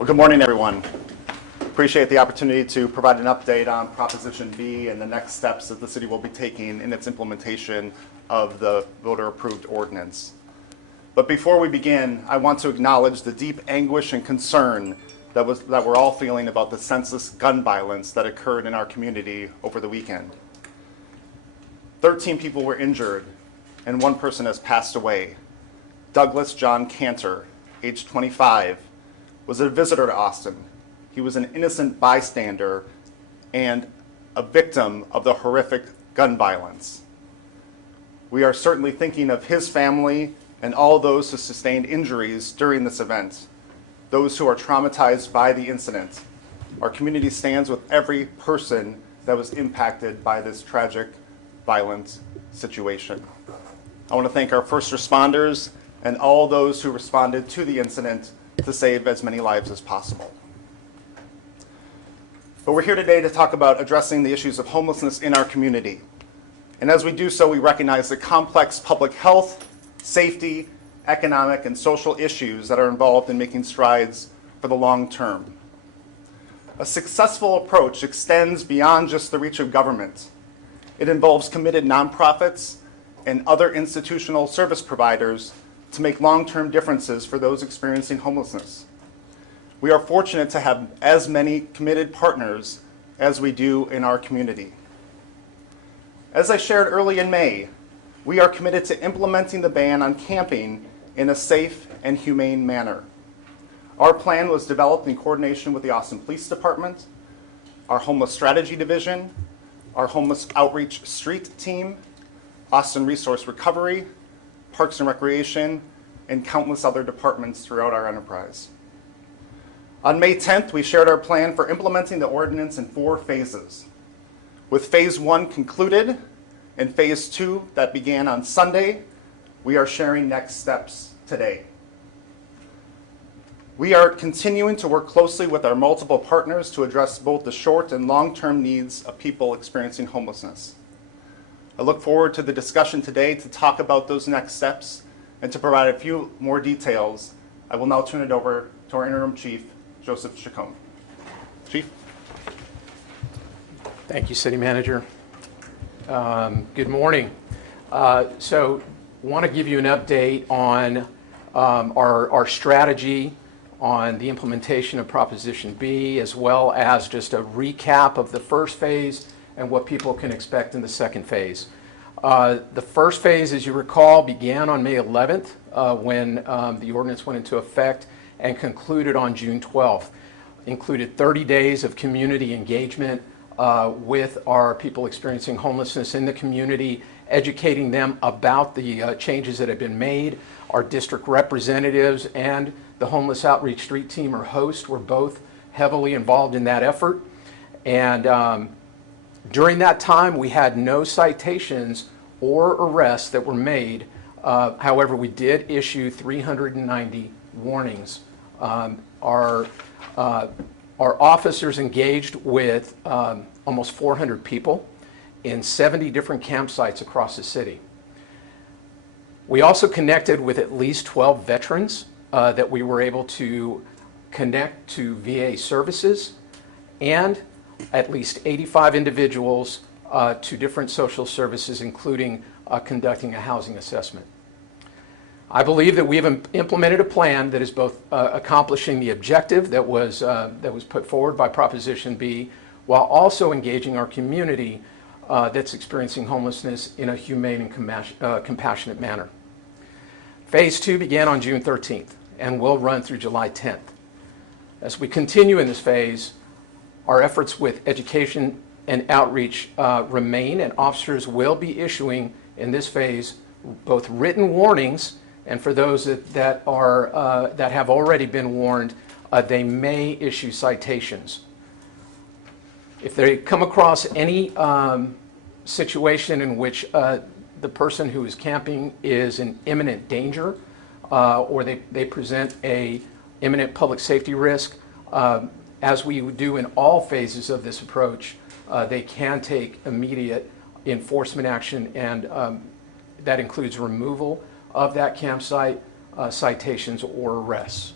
Well, good morning, everyone. Appreciate the opportunity to provide an update on Proposition B and the next steps that the city will be taking in its implementation of the voter-approved ordinance. But before we begin, I want to acknowledge the deep anguish and concern that we're all feeling about the senseless gun violence that occurred in our community over the weekend. 13 people were injured, and one person has passed away. Douglas John Cantor, age 25, was a visitor to Austin. He was an innocent bystander and a victim of the horrific gun violence. We are certainly thinking of his family and all those who sustained injuries during this event, those who are traumatized by the incident. Our community stands with every person that was impacted by this tragic, violent situation. I want to thank our first responders and all those who responded to the incident to save as many lives as possible. But we're here today to talk about addressing the issues of homelessness in our community. And as we do so, we recognize the complex public health, safety, economic, and social issues that are involved in making strides for the long term. A successful approach extends beyond just the reach of government. It involves committed nonprofits and other institutional service providers to make long-term differences for those experiencing homelessness. We are fortunate to have as many committed partners as we do in our community. As I shared early in May, we are committed to implementing the ban on camping in a safe and humane manner. Our plan was developed in coordination with the Austin Police Department, our Homeless Strategy Division, our Homeless Outreach Street Team, Austin Resource Recovery, Parks and Recreation, and countless other departments throughout our enterprise. On May 10th, we shared our plan for implementing the ordinance in 4 phases. With phase 1 concluded and phase 2 that began on Sunday, we are sharing next steps today. We are continuing to work closely with our multiple partners to address both the short and long-term needs of people experiencing homelessness. I look forward to the discussion today to talk about those next steps and to provide a few more details. I will now turn it over to our Interim Chief, Joseph Chacon. Chief. Thank you, City Manager. Good morning. So want to give you an update on our strategy on the implementation of Proposition B, as well as just a recap of the first phase and what people can expect in the second phase. The first phase, as you recall, began on May 11th when the ordinance went into effect and concluded on June 12th. Included 30 days of community engagement with our people experiencing homelessness in the community, educating them about the changes that have been made. Our district representatives and the Homeless Outreach Street Team, or HOST, were both heavily involved in that effort. And during that time, we had no citations or arrests that were made. However, we did issue 390 warnings. Our officers engaged with almost 400 people in 70 different campsites across the city. We also connected with at least 12 veterans that we were able to connect to VA services, and at least 85 individuals to different social services, including conducting a housing assessment. I believe that we have implemented a plan that is both accomplishing the objective that was put forward by Proposition B, while also engaging our community that's experiencing homelessness in a humane and compassionate manner. Phase 2 began on June 13th and will run through July 10th. As we continue in this phase, our efforts with education and outreach remain, and officers will be issuing in this phase both written warnings, and for those that have already been warned, they may issue citations. If they come across any situation in which the person who is camping is in imminent danger, or they present a imminent public safety risk, as we do in all phases of this approach, they can take immediate enforcement action, and that includes removal of that campsite, citations, or arrests.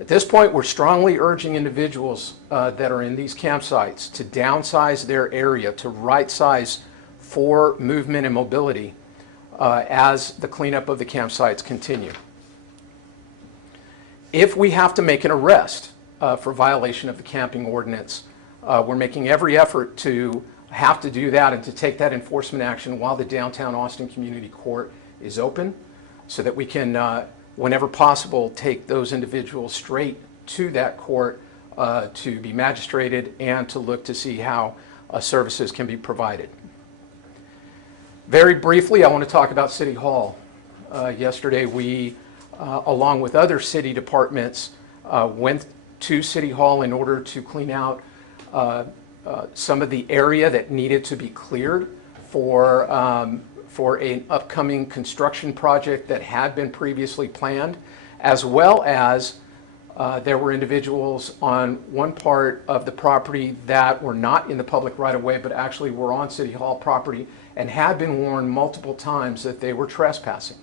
At this point, we're strongly urging individuals that are in these campsites to downsize their area, to right-size for movement and mobility as the cleanup of the campsites continue. If we have to make an arrest for violation of the camping ordinance, we're making every effort to have to do that and to take that enforcement action while the downtown Austin Community Court is open, so that we can, whenever possible, take those individuals straight to that court to be magistrated and to look to see how services can be provided. Very briefly, I want to talk about City Hall. Yesterday, we, along with other city departments, went to City Hall in order to clean out some of the area that needed to be cleared for an upcoming construction project that had been previously planned, as well as there were individuals on one part of the property that were not in the public right-of-way, but actually were on City Hall property and had been warned multiple times that they were trespassing.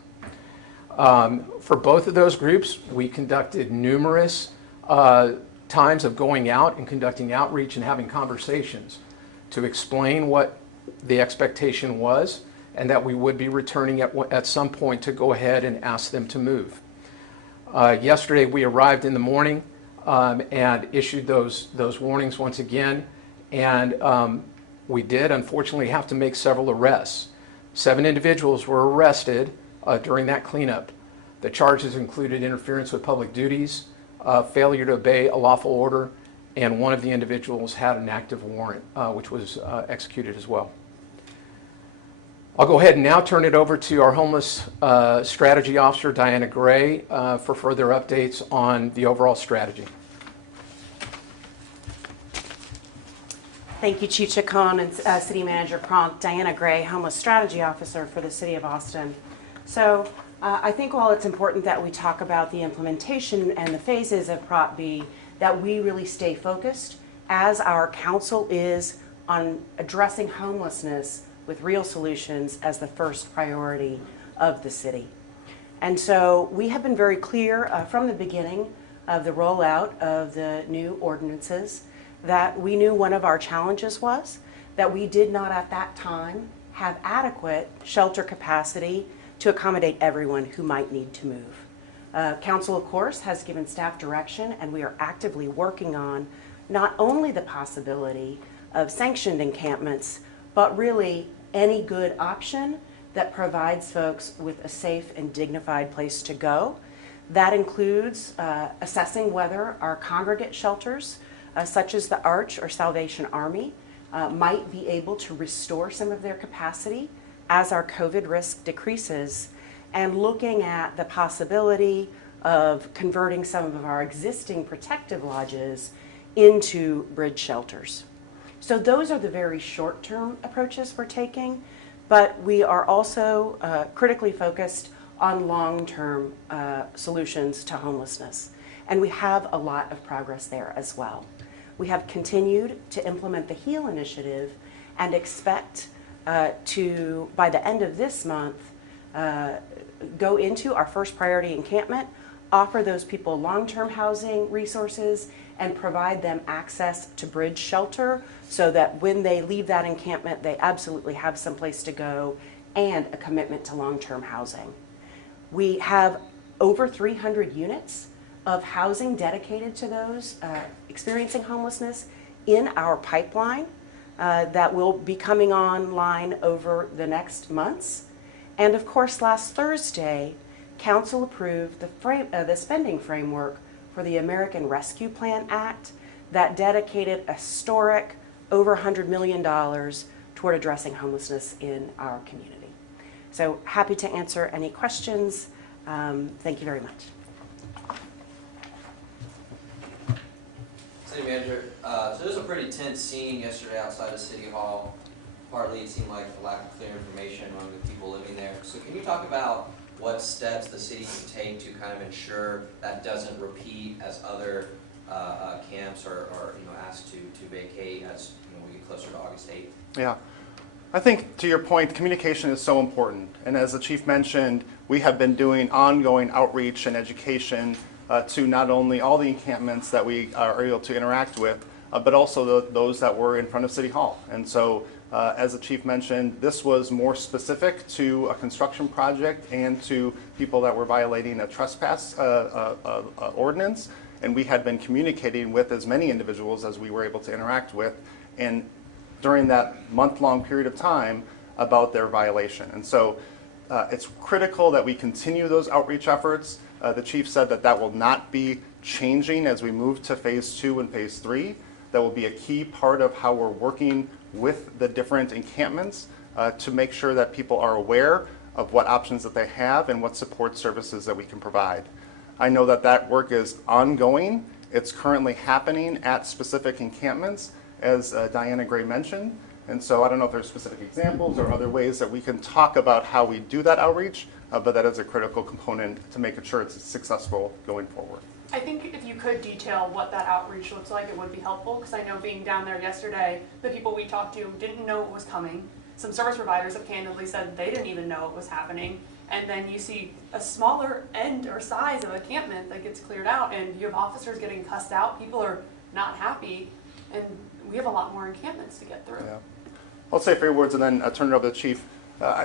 For both of those groups, we conducted numerous times of going out and conducting outreach and having conversations to explain what the expectation was and that we would be returning at some point to go ahead and ask them to move. Yesterday we arrived in the morning and issued those warnings once again, and we did unfortunately have to make several arrests. 7 individuals were arrested during that cleanup. The charges included interference with public duties, failure to obey a lawful order, and one of the individuals had an active warrant, which was executed as well. I'll go ahead and now turn it over to our Homeless Strategy Officer, Dianna Gray, for further updates on the overall strategy. Thank you, Chief Chacon and City Manager Cronk. Dianna Gray, Homeless Strategy Officer for the City of Austin. So I think while it's important that we talk about the implementation and the phases of Prop B, that we really stay focused, as our council is, on addressing homelessness with real solutions as the first priority of the city. And so we have been very clear from the beginning of the rollout of the new ordinances that we knew one of our challenges was that we did not at that time have adequate shelter capacity to accommodate everyone who might need to move. Council, of course, has given staff direction, and we are actively working on not only the possibility of sanctioned encampments, but really any good option that provides folks with a safe and dignified place to go. That includes assessing whether our congregate shelters, such as the Arch or Salvation Army, might be able to restore some of their capacity as our COVID risk decreases, and looking at the possibility of converting some of our existing protective lodges into bridge shelters. So those are the very short-term approaches we're taking, but we are also critically focused on long-term solutions to homelessness. And we have a lot of progress there as well. We have continued to implement the HEAL initiative and expect to, by the end of this month, go into our first priority encampment, offer those people long-term housing resources, and provide them access to bridge shelter so that when they leave that encampment, they absolutely have some place to go and a commitment to long-term housing. We have over 300 units of housing dedicated to those experiencing homelessness in our pipeline that will be coming online over the next months. And of course, last Thursday, Council approved the spending framework for the American Rescue Plan Act that dedicated a historic over $100 million toward addressing homelessness in our community. So happy to answer any questions. Thank you very much. City Manager, so there was a pretty tense scene yesterday outside of City Hall. Partly it seemed like the lack of clear information among the people living there. So can you talk about what steps the city can take to kind of ensure that doesn't repeat as other camps are asked to vacate as we get closer to August 8th? Yeah. I think, to your point, communication is so important. And as the chief mentioned, we have been doing ongoing outreach and education to not only all the encampments that we are able to interact with, but also those that were in front of City Hall. And so, as the chief mentioned, this was more specific to a construction project and to people that were violating a trespass ordinance. And we had been communicating with as many individuals as we were able to interact with, and during that month-long period of time, about their violation. And so it's critical that we continue those outreach efforts. The chief said that that will not be changing as we move to phase 2 and phase 3. That will be a key part of how we're working with the different encampments to make sure that people are aware of what options that they have and what support services that we can provide. I know that that work is ongoing. It's currently happening at specific encampments, as Dianna Gray mentioned. And so I don't know if there's specific examples or other ways that we can talk about how we do that outreach, but that is a critical component to making sure it's successful going forward. I think if you could detail what that outreach looks like, it would be helpful, because I know being down there yesterday, the people we talked to didn't know it was coming. Some service providers have candidly said they didn't even know it was happening. And then you see a smaller end or size of a encampment that gets cleared out, and you have officers getting cussed out, people are not happy, and we have a lot more encampments to get through. Yeah. I'll say a few words and then turn it over to the chief.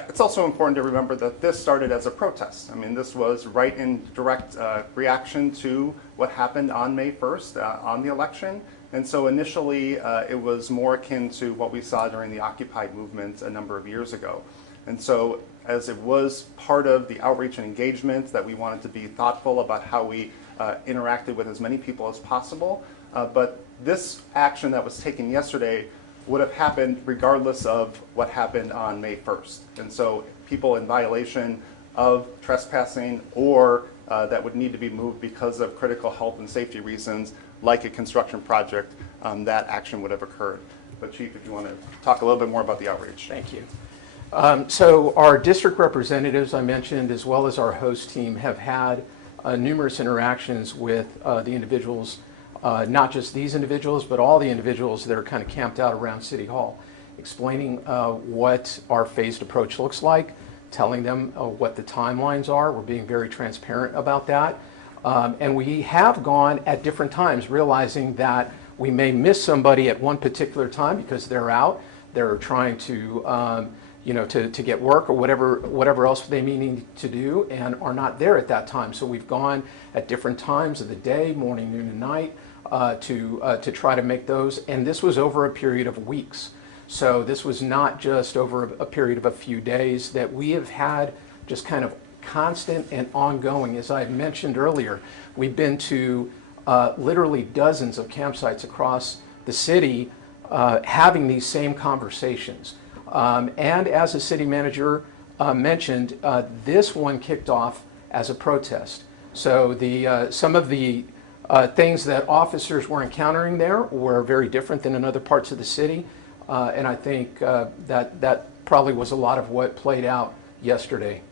It's also important to remember that this started as a protest. I mean, this was right in direct reaction to what happened on May 1st on the election. And so initially, it was more akin to what we saw during the Occupy movement a number of years ago. And so as it was part of the outreach and engagement that we wanted to be thoughtful about how we interacted with as many people as possible. But this action that was taken yesterday would have happened regardless of what happened on May 1st. And so people in violation of trespassing or that would need to be moved because of critical health and safety reasons, like a construction project, that action would have occurred. But Chief, if you want to talk a little bit more about the outreach. Thank you. So our district representatives, I mentioned, as well as our host team, have had numerous interactions with the individuals, not just these individuals, but all the individuals that are kind of camped out around City Hall, explaining what our phased approach looks like, telling them what the timelines are. We're being very transparent about that. And we have gone at different times, realizing that we may miss somebody at one particular time because they're out, they're trying to to get work or whatever else they may need to do, and are not there at that time. So we've gone at different times of the day, morning, noon, and night, to try to make those. And this was over a period of weeks. So this was not just over a period of a few days, that we have had just kind of constant and ongoing. As I mentioned earlier, we've been to literally dozens of campsites across the city having these same conversations. And as the city manager mentioned, this one kicked off as a protest. So some of the things that officers were encountering there were very different than in other parts of the city. And I think that probably was a lot of what played out yesterday.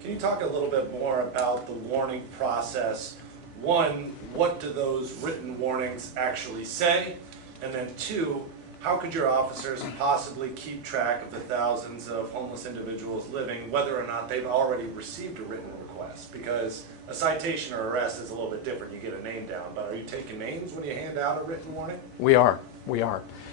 Can you talk a little bit more about the warning process? One, what do those written warnings actually say? And then two, how could your officers possibly keep track of the thousands of homeless individuals living, whether or not they've already received a written request? Because a citation or arrest is a little bit different. You get a name down, but are you taking names when you hand out a written warning? We are.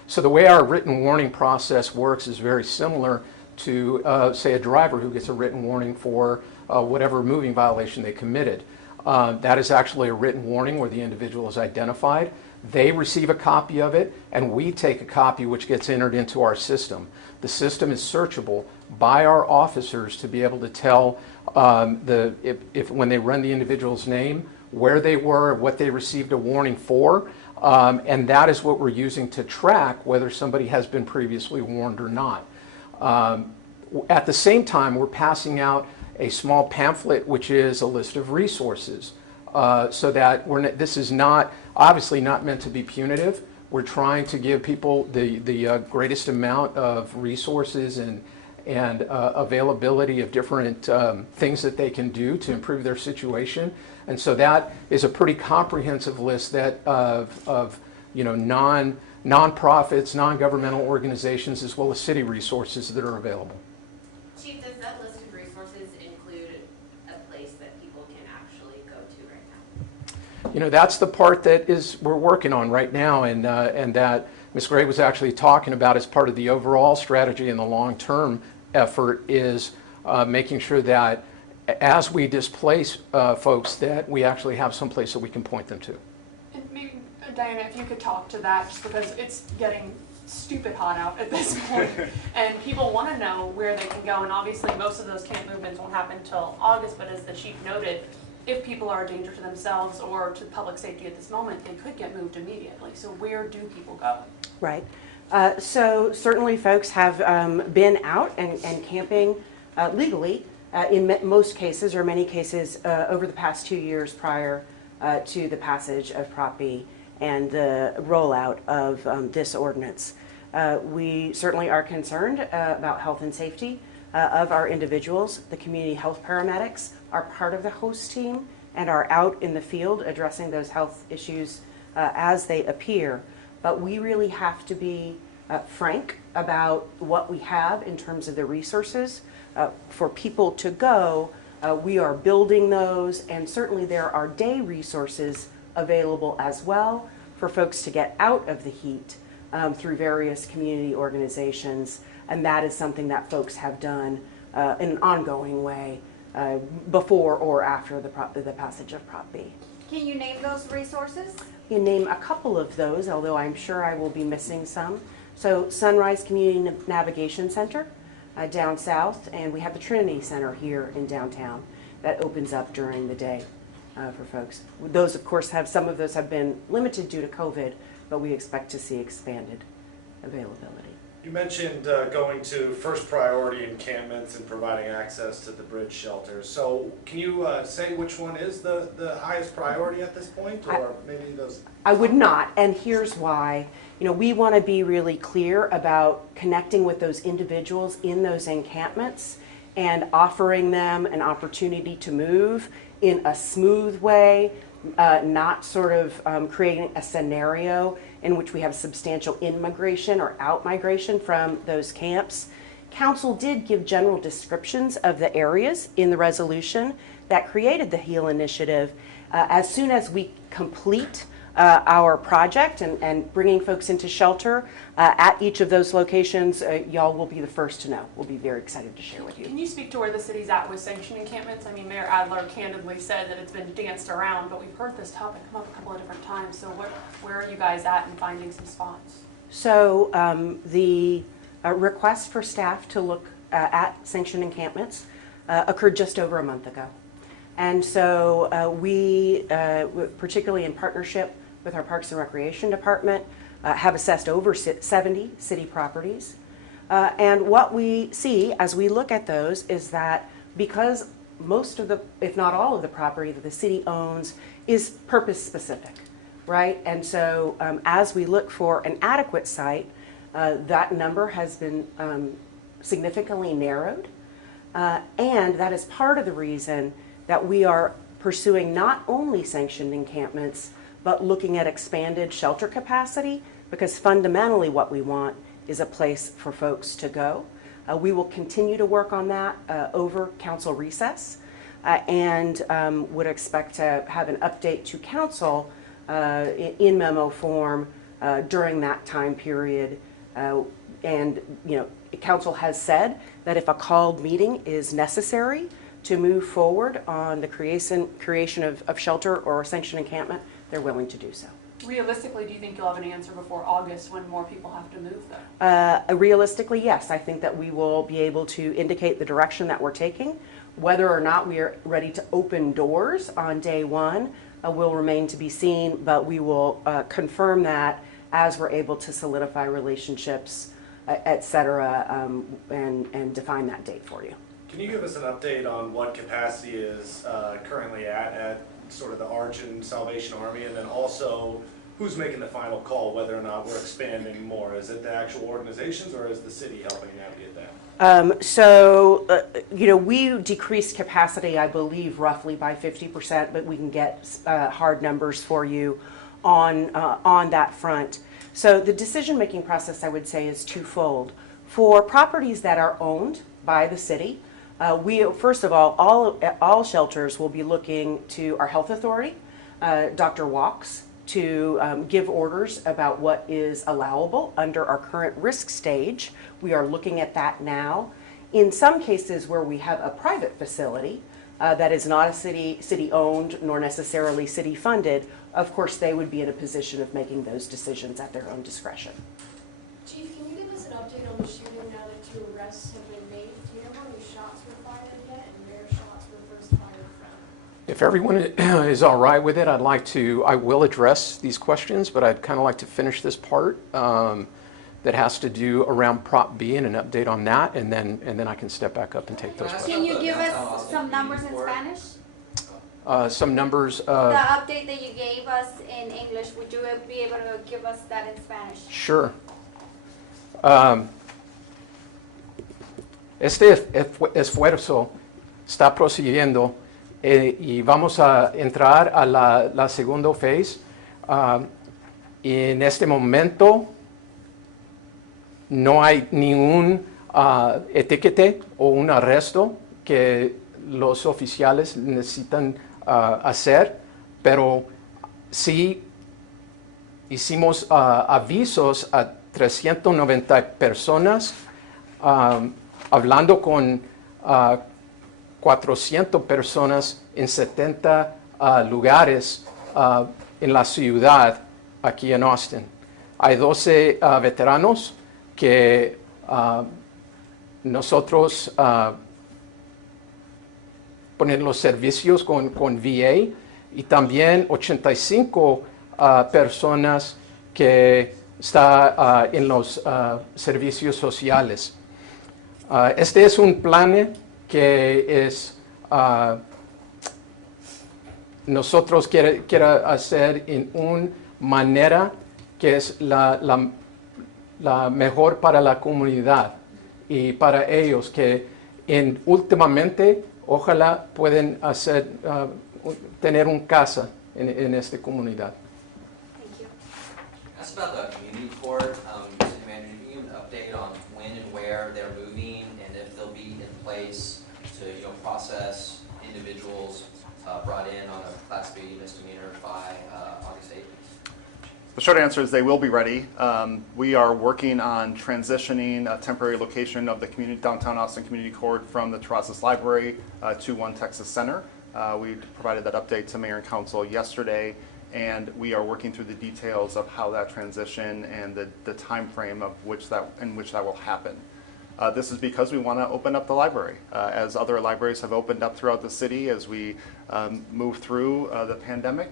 So the way our written warning process works is very similar to, say, a driver who gets a written warning for whatever moving violation they committed. That is actually a written warning where the individual is identified. They receive a copy of it, and we take a copy which gets entered into our system. The system is searchable by our officers to be able to tell if when they run the individual's name, where they were, what they received a warning for, and that is what we're using to track whether somebody has been previously warned or not. At the same time, we're passing out a small pamphlet which is a list of resources, so that this is not obviously not meant to be punitive. We're trying to give people the greatest amount of resources and availability of different things that they can do to improve their situation. And so that is a pretty comprehensive list that of nonprofits, non-governmental organizations, as well as city resources that are available. Chief, does that list of resources include a place that people can actually go to right now? that's the part that we're working on right now, and that Ms. Gray was actually talking about as part of the overall strategy and the long-term effort is making sure that as we displace folks, that we actually have some place that we can point them to. And maybe, Diana, if you could talk to that, just because it's getting stupid hot out at this point, and people want to know where they can go, and obviously most of those camp movements won't happen until August, but as the chief noted, if people are a danger to themselves or to public safety at this moment, they could get moved immediately. So where do people go? Right. So certainly folks have been out and camping legally in most cases, or many cases, over the past 2 years prior to the passage of Prop B and the rollout of this ordinance. We certainly are concerned about health and safety of our individuals. The community health paramedics are part of the host team and are out in the field addressing those health issues as they appear. But we really have to be frank about what we have in terms of the resources for people to go. We are building those, and certainly there are day resources available as well for folks to get out of the heat through various community organizations, and that is something that folks have done in an ongoing way before or after the passage of Prop B. Can you name those resources? You name a couple of those, although I'm sure I will be missing some. So Sunrise Community Navigation Center down south, and we have the Trinity Center here in downtown that opens up during the day for folks. Those, of course, some of those have been limited due to COVID, but we expect to see expanded availability. You mentioned going to first priority encampments and providing access to the bridge shelters. So can you say which one is the highest priority at this point, or maybe those? I would not, and here's why. We want to be really clear about connecting with those individuals in those encampments and offering them an opportunity to move in a smooth way, not sort of creating a scenario in which we have substantial in-migration or out-migration from those camps. Council did give general descriptions of the areas in the resolution that created the HEAL initiative. As soon as we complete our project and bringing folks into shelter at each of those locations, y'all will be the first to know. We'll be very excited to share with you. Can you speak to where the city's at with sanctioned encampments? I mean, Mayor Adler candidly said that it's been danced around, but we've heard this topic come up a couple of different times. So where are you guys at in finding some spots? So the request for staff to look at sanctioned encampments occurred just over a month ago. And so we, particularly in partnership with our Parks and Recreation Department, have assessed over 70 city properties. And what we see as we look at those is that because most of the, if not all of the property that the city owns is purpose specific, right? And so as we look for an adequate site, that number has been significantly narrowed. And that is part of the reason that we are pursuing not only sanctioned encampments, but looking at expanded shelter capacity, because fundamentally what we want is a place for folks to go. We will continue to work on that over council recess and would expect to have an update to council in memo form during that time period. And council has said that if a called meeting is necessary to move forward on the creation of shelter or sanctioned encampment, they're willing to do so. Realistically, do you think you'll have an answer before August when more people have to move though? Realistically, yes. I think that we will be able to indicate the direction that we're taking. Whether or not we are ready to open doors on day one will remain to be seen, but we will confirm that as we're able to solidify relationships, et cetera, and define that date for you. Can you give us an update on what capacity is currently at sort of the Arch and Salvation Army, and then also who's making the final call whether or not we're expanding more? Is it the actual organizations, or is the city helping navigate that? We decreased capacity, I believe, roughly by 50%, but we can get hard numbers for you on that front. So the decision-making process, I would say, is twofold. For properties that are owned by the city, we, first of all shelters will be looking to our health authority Dr. Walks to give orders about what is allowable under our current risk stage. We are looking at that now. In some cases where we have a private facility that is not a city-owned nor necessarily city-funded, of course, they would be in a position of making those decisions at their own discretion. Chief, can you give us an update on the shooting now that 2 arrests have been made? Do you know how many shots were fired yet and where shots were first fired from? If everyone is all right with it, I will address these questions, but I'd kind of like to finish this part that has to do around Prop B and an update on that, and then I can step back up and take those questions. Can you give us some numbers in Spanish? Some numbers. The update that you gave us in English, would you be able to give us that in Spanish? Sure. Este esfuerzo está procediendo y vamos a entrar a la segunda phase. En este momento no hay ningún etiquete o un arresto que los oficiales necesitan hacer, pero sí hicimos avisos a 390 personas, hablando con 400 personas en 70 lugares en la ciudad aquí en Austin. Hay 12 veteranos que nosotros ponen los servicios con VA y también 85 personas que están en los servicios sociales. Este es un plan que es nosotros quiere hacer en una manera que es la mejor para la comunidad y para ellos que últimamente ojalá pueden tener una casa en esta comunidad. Thank you. That's about the community court. City Manager, can you give an update on when and where they're moving and if they'll be in place to, process individuals brought in on a Class B misdemeanor by August 8th? The short answer is they will be ready. We are working on transitioning a temporary location of the downtown Austin Community Court from the Terrazas Library to One Texas Center. We provided that update to Mayor and Council yesterday, and we are working through the details of how that transition and the time frame in which that will happen. This is because we want to open up the library. As other libraries have opened up throughout the city as we move through the pandemic,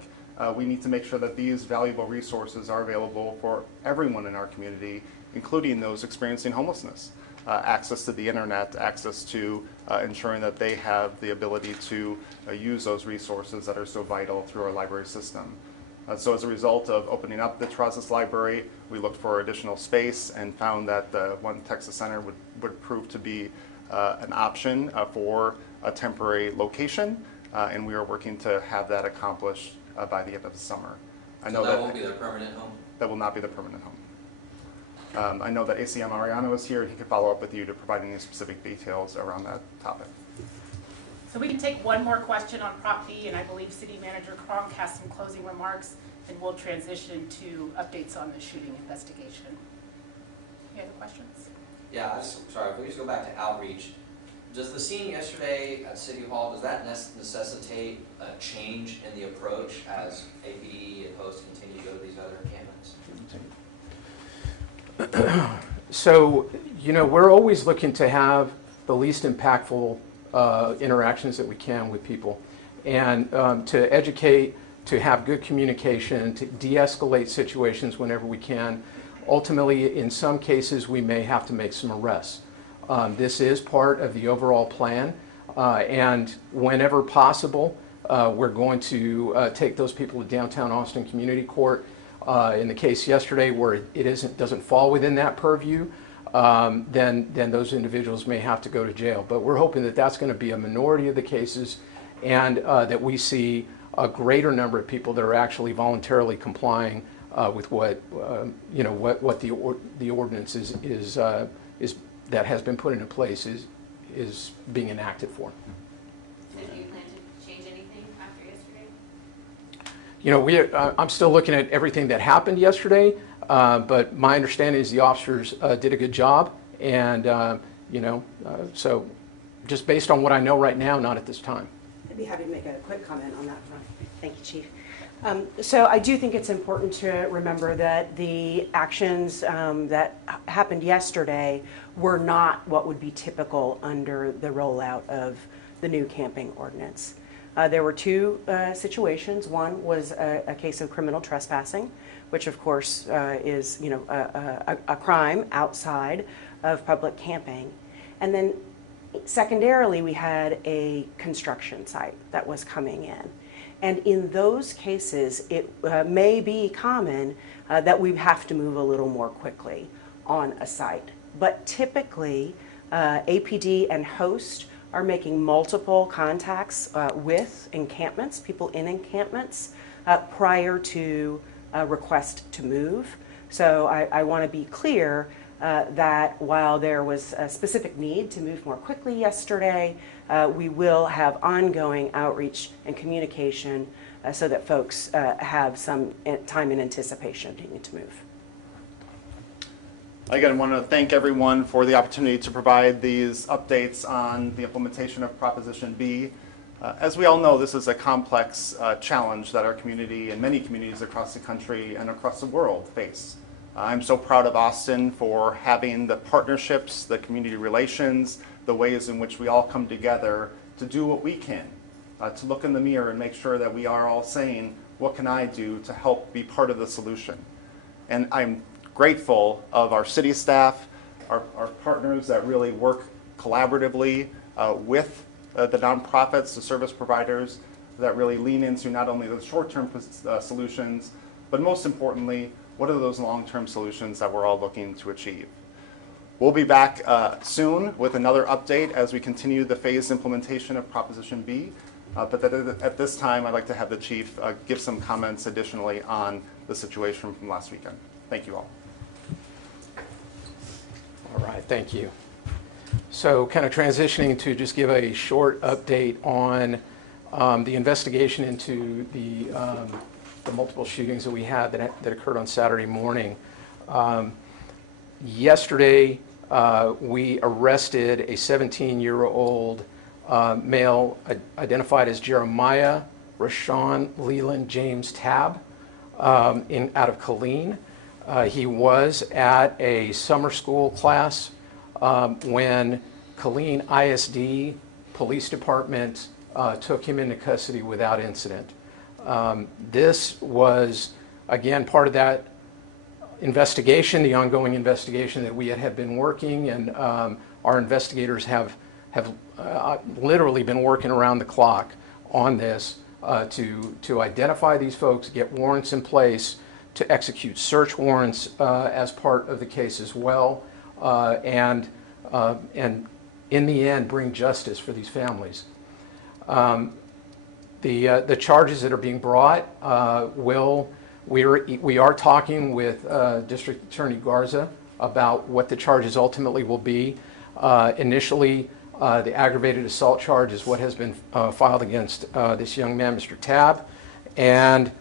we need to make sure that these valuable resources are available for everyone in our community, including those experiencing homelessness. Access to the internet, access to ensuring that they have the ability to use those resources that are so vital through our library system. So as a result of opening up the Terrazas Library, we looked for additional space and found that the One Texas Center would prove to be an option for a temporary location, and we are working to have that accomplished by the end of the summer. I know that won't be their permanent home? That will not be the permanent home. I know that ACM Ariano is here, and he can follow up with you to provide any specific details around that topic. So we can take one more question on Prop B, and I believe City Manager Cronk has some closing remarks, and we'll transition to updates on the shooting investigation. Any other questions? Yeah, sorry, if we just go back to outreach, does the scene yesterday at City Hall, does that necessitate a change in the approach as APD and Post continue to go to these other encampments? So, we're always looking to have the least impactful interactions that we can with people, and to educate, to have good communication, to de-escalate situations whenever we can. Ultimately, in some cases, we may have to make some arrests. This is part of the overall plan, and whenever possible, we're going to take those people to downtown Austin Community Court. In the case yesterday where it doesn't fall within that purview, then those individuals may have to go to jail. But we're hoping that that's going to be a minority of the cases, and that we see a greater number of people that are actually voluntarily complying with what the ordinance is that has been put into place is being enacted for. So do you plan to change anything after yesterday? I'm still looking at everything that happened yesterday, but my understanding is the officers did a good job, and so just based on what I know right now, not at this time. I'd be happy to make a quick comment on that front. Thank you, Chief. So I do think it's important to remember that the actions that happened yesterday were not what would be typical under the rollout of the new camping ordinance. There were two situations. One was a case of criminal trespassing, which of course is a crime outside of public camping. And then secondarily, we had a construction site that was coming in. And in those cases, it may be common that we have to move a little more quickly on a site. But typically, APD and host are making multiple contacts with encampments, people in encampments, prior to a request to move. So I want to be clear that while there was a specific need to move more quickly yesterday, we will have ongoing outreach and communication so that folks have some time in anticipation of needing to move. Again, I want to thank everyone for the opportunity to provide these updates on the implementation of Proposition B. As we all know, this is a complex challenge that our community and many communities across the country and across the world face. I'm so proud of Austin for having the partnerships, the community relations, the ways in which we all come together to do what we can, to look in the mirror and make sure that we are all saying, what can I do to help be part of the solution? And I'm grateful of our city staff, our partners that really work collaboratively with the nonprofits, the service providers that really lean into not only the short-term solutions, but most importantly, what are those long-term solutions that we're all looking to achieve? We'll be back soon with another update as we continue the phased implementation of Proposition B. But at this time, I'd like to have the Chief give some comments additionally on the situation from last weekend. Thank you all. All right, thank you. So kind of transitioning to just give a short update on the investigation into the multiple shootings that we had that occurred on Saturday morning. Yesterday, we arrested a 17-year-old male identified as Jeremiah Rashawn Leland James Tabb out of Killeen. He was at a summer school class when Killeen ISD Police Department took him into custody without incident. This was, again, part of that investigation, the ongoing investigation that we had been working, and our investigators have literally been working around the clock on this to identify these folks, get warrants in place, to execute search warrants as part of the case as well, and in the end bring justice for these families. The charges that are being brought we are talking with District Attorney Garza about what the charges ultimately will be. Initially, the aggravated assault charge is what has been filed against this young man, Mr. Tabb, and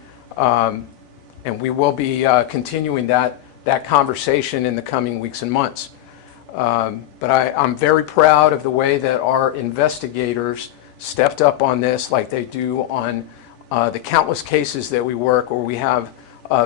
we will be continuing that conversation in the coming weeks and months. But I'm very proud of the way that our investigators stepped up on this, like they do on the countless cases that we work where we have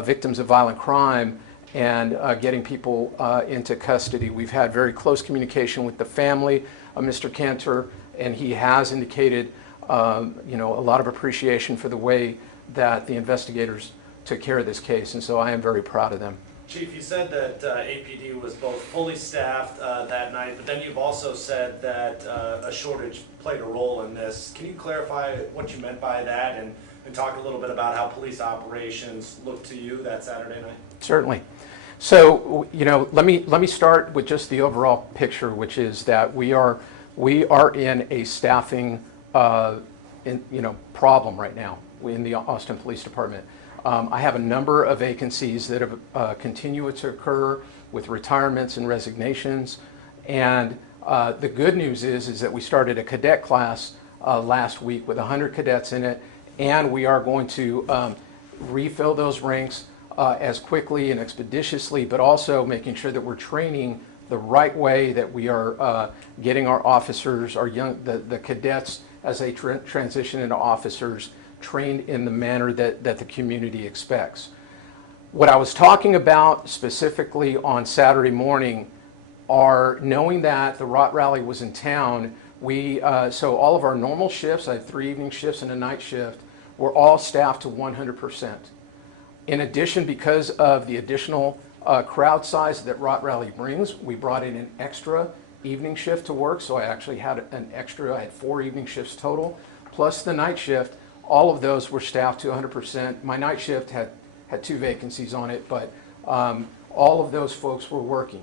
victims of violent crime and getting people into custody. We've had very close communication with the family of Mr. Cantor, and he has indicated a lot of appreciation for the way that the investigators took care of this case, and so I am very proud of them. Chief, you said that APD was both fully staffed that night, but then you've also said that a shortage played a role in this. Can you clarify what you meant by that and talk a little bit about how police operations looked to you that Saturday night? Certainly. So, let me start with just the overall picture, which is that we are in a staffing problem right now in the Austin Police Department. I have a number of vacancies that have continued to occur with retirements and resignations, and the good news is that we started a cadet class last week with 100 cadets in it, and we are going to refill those ranks as quickly and expeditiously, but also making sure that we're training the right way, that we are getting our officers, the cadets, as they transition into officers, trained in the manner that the community expects. What I was talking about specifically on Saturday morning are knowing that the Rot Rally was in town. So all of our normal shifts, I had 3 evening shifts and a night shift, were all staffed to 100%. In addition, because of the additional crowd size that Rot Rally brings, we brought in an extra evening shift to work, so I actually had I had 4 evening shifts total, plus the night shift. All of those were staffed to 100%. My night shift had 2 vacancies on it, but all of those folks were working.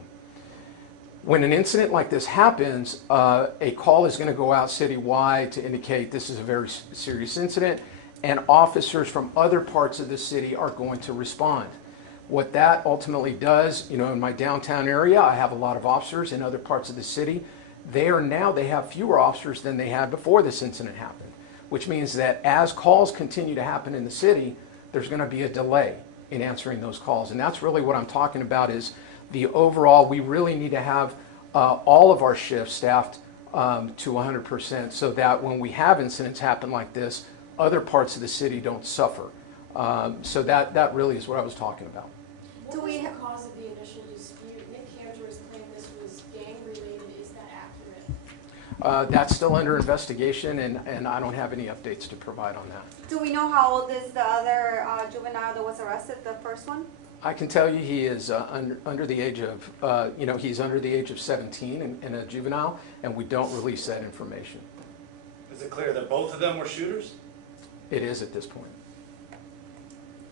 When an incident like this happens, a call is going to go out citywide to indicate this is a very serious incident, and officers from other parts of the city are going to respond. What that ultimately does, in my downtown area, I have a lot of officers. In other parts of the city, they have fewer officers than they had before this incident happened, which means that as calls continue to happen in the city, there's going to be a delay in answering those calls. And that's really what I'm talking about, is the overall, we really need to have all of our shifts staffed to 100%, so that when we have incidents happen like this, other parts of the city don't suffer. So that really is what I was talking about. What was the cause of the initial dispute? Nick Cantor's claimed this was gang-related. Is that accurate? That's still under investigation, and I don't have any updates to provide on that. Do we know how old is the other juvenile that was arrested, the first one? I can tell you he is under the age of, he's under the age of 17 and a juvenile, and we don't release that information. Is it clear that both of them were shooters? It is at this point.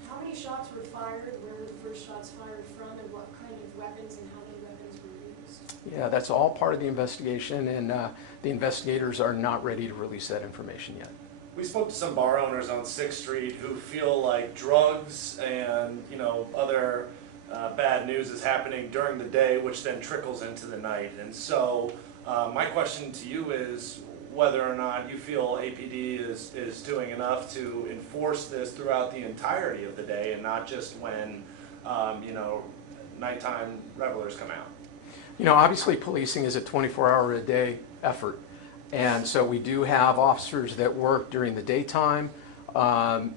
How many shots were fired? Where were the first shots fired from? And what kind of weapons and how many weapons were used? Yeah, that's all part of the investigation, and the investigators are not ready to release that information yet. We spoke to some bar owners on 6th Street who feel like drugs and other bad news is happening during the day, which then trickles into the night. And so my question to you is whether or not you feel APD is doing enough to enforce this throughout the entirety of the day and not just when nighttime revelers come out. Obviously policing is a 24-hour-a-day effort. And so we do have officers that work during the daytime, my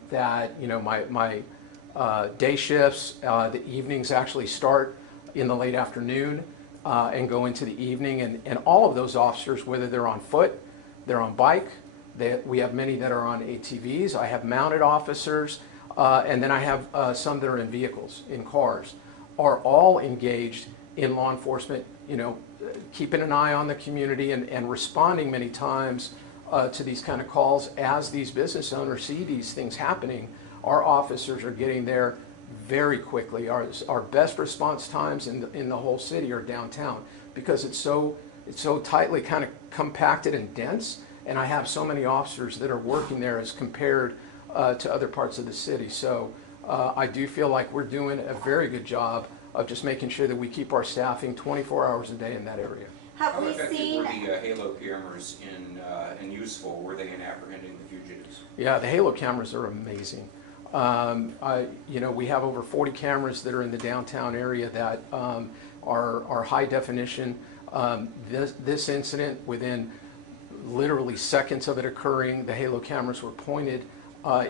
day shifts, the evenings actually start in the late afternoon and go into the evening. And all of those officers, whether they're on foot, they're on bike, we have many that are on ATVs, I have mounted officers, and then I have some that are in vehicles, in cars, are all engaged in law enforcement, keeping an eye on the community and responding many times to these kind of calls. As these business owners see these things happening, our officers are getting there very quickly. Our best response times in the whole city are downtown, because it's so tightly kind of compacted and dense, and I have so many officers that are working there as compared to other parts of the city. So I do feel like we're doing a very good job of just making sure that we keep our staffing 24 hours a day in that area. Have we effective seen? were the Halo cameras in useful? Were they in apprehending the fugitives? Yeah, the Halo cameras are amazing. We have over 40 cameras that are in the downtown area that are high definition. This incident, within literally seconds of it occurring, the Halo cameras were pointed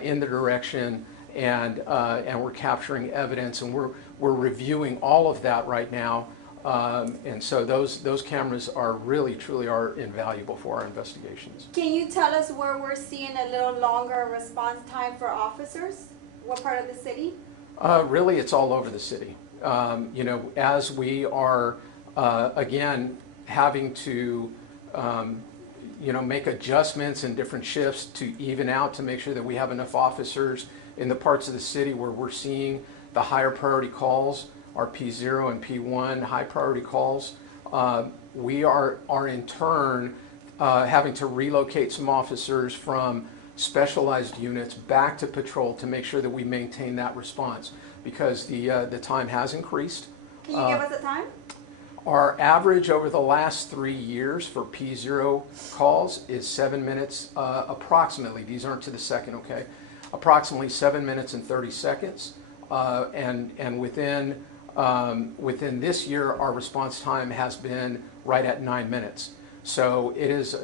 in the direction, and we're capturing evidence, and we're reviewing all of that right now. And so those cameras are really, truly are invaluable for our investigations. Can you tell us where we're seeing a little longer response time for officers? What part of the city? Really, it's all over the city. As we are, again, having to, make adjustments in different shifts to even out, to make sure that we have enough officers in the parts of the city where we're seeing the higher priority calls, our P0 and P1 high priority calls. We are in turn having to relocate some officers from specialized units back to patrol to make sure that we maintain that response, because the time has increased. Can you give us a time? Our average over the last 3 years for P0 calls is 7 minutes approximately. These aren't to the second, okay? approximately 7 minutes and 30 seconds. And within this year, our response time has been right at 9 minutes. So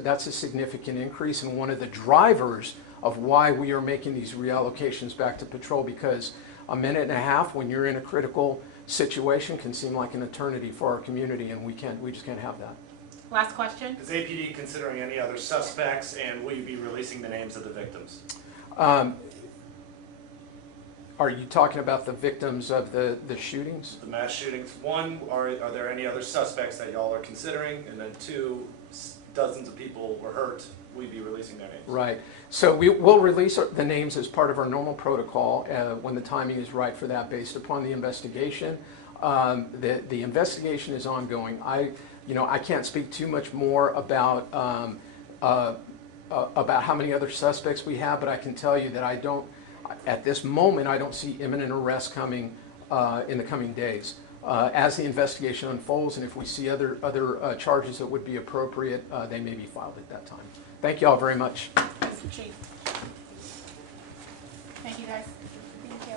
that's a significant increase, and one of the drivers of why we are making these reallocations back to patrol, because a minute and a half when you're in a critical situation can seem like an eternity for our community, and we just can't have that. Last question. Is APD considering any other suspects, and will you be releasing the names of the victims? Are you talking about the victims of the shootings? The mass shootings. One, are there any other suspects that y'all are considering? And then two, dozens of people were hurt. Will you be releasing their names? Right. So we'll release the names as part of our normal protocol when the timing is right for that, based upon the investigation. The investigation is ongoing. I can't speak too much more about how many other suspects we have, but I can tell you that at this moment, I don't see imminent arrest coming in the coming days. As the investigation unfolds, and if we see other charges that would be appropriate, they may be filed at that time. Thank you all very much. Mr. Chief. Thank you, guys. Thank you.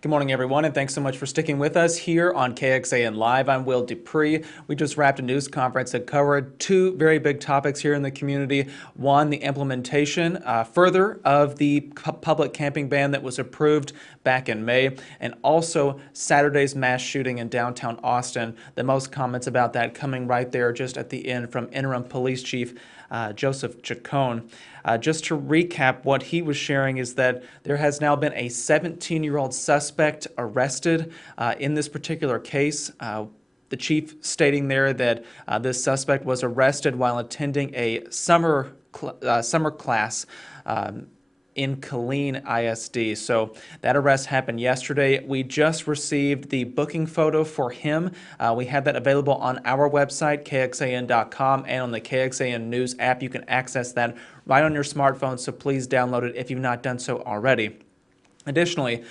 Good morning, everyone, and thanks so much for sticking with us here on KXAN Live. I'm Will Dupree. We just wrapped a news conference that covered two very big topics here in the community. One, the implementation further of the public camping ban that was approved back in May, and also Saturday's mass shooting in downtown Austin. The most comments about that coming right there just at the end from Interim Police Chief Joseph Chacon. Just to recap, what he was sharing is that there has now been a 17-year-old suspect arrested in this particular case. The chief stating there that this suspect was arrested while attending a summer class in Killeen ISD. So that arrest happened yesterday. We just received the booking photo for him. We have that available on our website, KXAN.com, and on the KXAN News app. You can access that right on your smartphone, so please download it if you've not done so already. Additionally,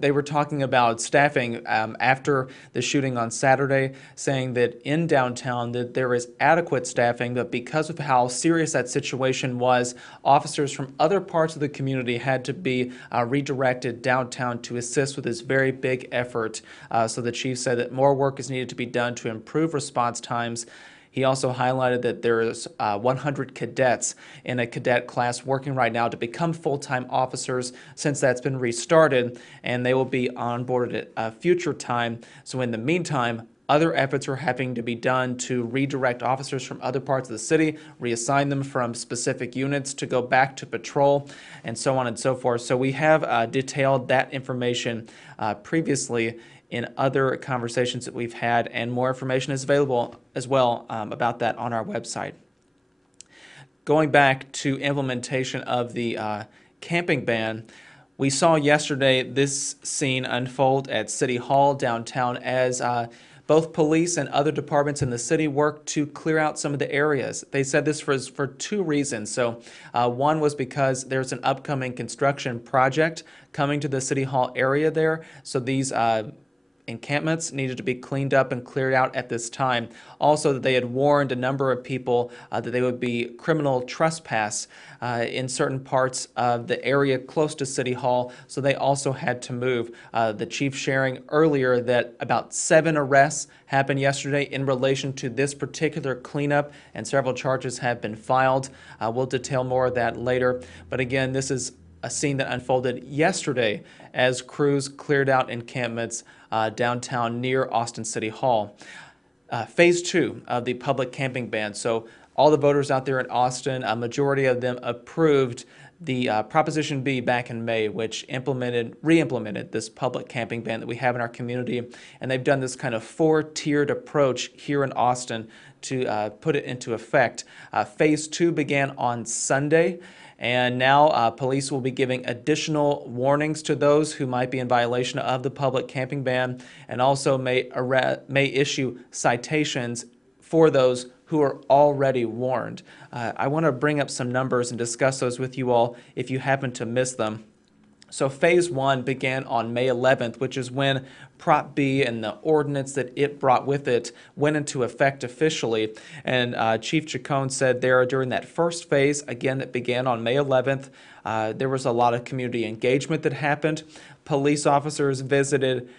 they were talking about staffing after the shooting on Saturday, saying that in downtown that there is adequate staffing, but because of how serious that situation was, officers from other parts of the community had to be redirected downtown to assist with this very big effort. So the chief said that more work is needed to be done to improve response times. He also highlighted that there is 100 cadets in a cadet class working right now to become full-time officers since that's been restarted, and they will be onboarded at a future time. So in the meantime, other efforts are having to be done to redirect officers from other parts of the city, reassign them from specific units to go back to patrol, and so on and so forth. So we have detailed that information previously in other conversations that we've had, and more information is available as well about that on our website. Going back to implementation of the camping ban, we saw yesterday this scene unfold at City Hall downtown as both police and other departments in the city worked to clear out some of the areas. They said this was for two reasons. So one was because there's an upcoming construction project coming to the City Hall area there. So these encampments needed to be cleaned up and cleared out at this time. Also, that they had warned a number of people that they would be criminal trespass in certain parts of the area close to City Hall, so they also had to move. The chief sharing earlier that about 7 arrests happened yesterday in relation to this particular cleanup, and several charges have been filed. We'll detail more of that later. But again, this is a scene that unfolded yesterday as crews cleared out encampments downtown near Austin City Hall. Phase 2 of the public camping ban. So all the voters out there in Austin, a majority of them approved the Proposition B back in May, which re-implemented this public camping ban that we have in our community. And they've done this kind of 4-tiered approach here in Austin to put it into effect. Phase 2 began on Sunday. And now police will be giving additional warnings to those who might be in violation of the public camping ban, and also may issue citations for those who are already warned. I want to bring up some numbers and discuss those with you all if you happen to miss them. So phase 1 began on May 11th, which is when Prop B and the ordinance that it brought with it went into effect officially. And Chief Chacon said there during that first phase, again, that began on May 11th, there was a lot of community engagement that happened. Police officers visited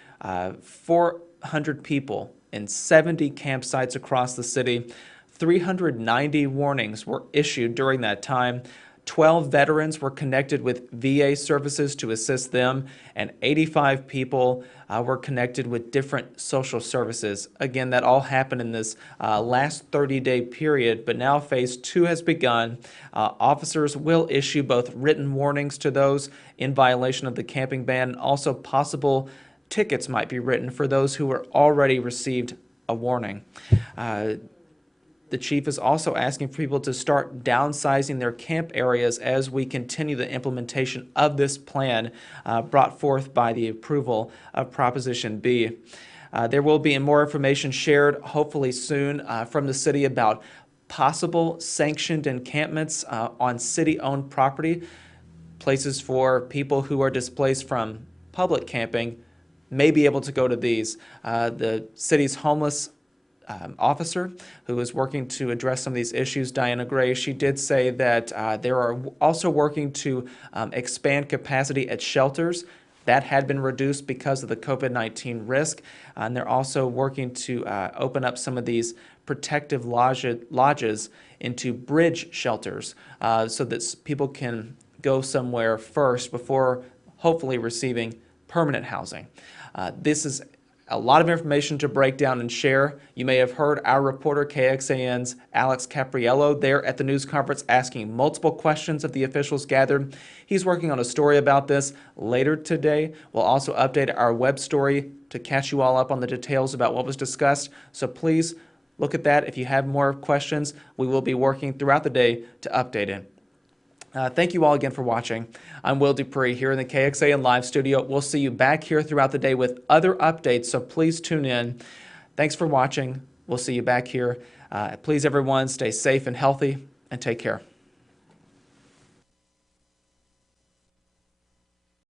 400 people in 70 campsites across the city. 390 warnings were issued during that time. 12 veterans were connected with VA services to assist them, and 85 people were connected with different social services. Again, that all happened in this last 30-day period, but now phase 2 has begun. Officers will issue both written warnings to those in violation of the camping ban, and also possible tickets might be written for those who were already received a warning. The chief is also asking for people to start downsizing their camp areas as we continue the implementation of this plan brought forth by the approval of Proposition B. There will be more information shared hopefully soon from the city about possible sanctioned encampments on city-owned property, places for people who are displaced from public camping may be able to go to these. The city's homeless officer who is working to address some of these issues, Dianna Gray, she did say that they are also working to expand capacity at shelters. That had been reduced because of the COVID-19 risk. And they're also working to open up some of these protective lodges into bridge shelters so that people can go somewhere first before hopefully receiving permanent housing. This is a lot of information to break down and share. You may have heard our reporter, KXAN's Alex Capriello, there at the news conference asking multiple questions of the officials gathered. He's working on a story about this later today. We'll also update our web story to catch you all up on the details about what was discussed. So please look at that. If you have more questions, we will be working throughout the day to update it. Thank you all again for watching. I'm Will Dupree here in the KXAN Live studio. We'll see you back here throughout the day with other updates, so please tune in. Thanks for watching. We'll see you back here. Please, everyone, stay safe and healthy, and take care.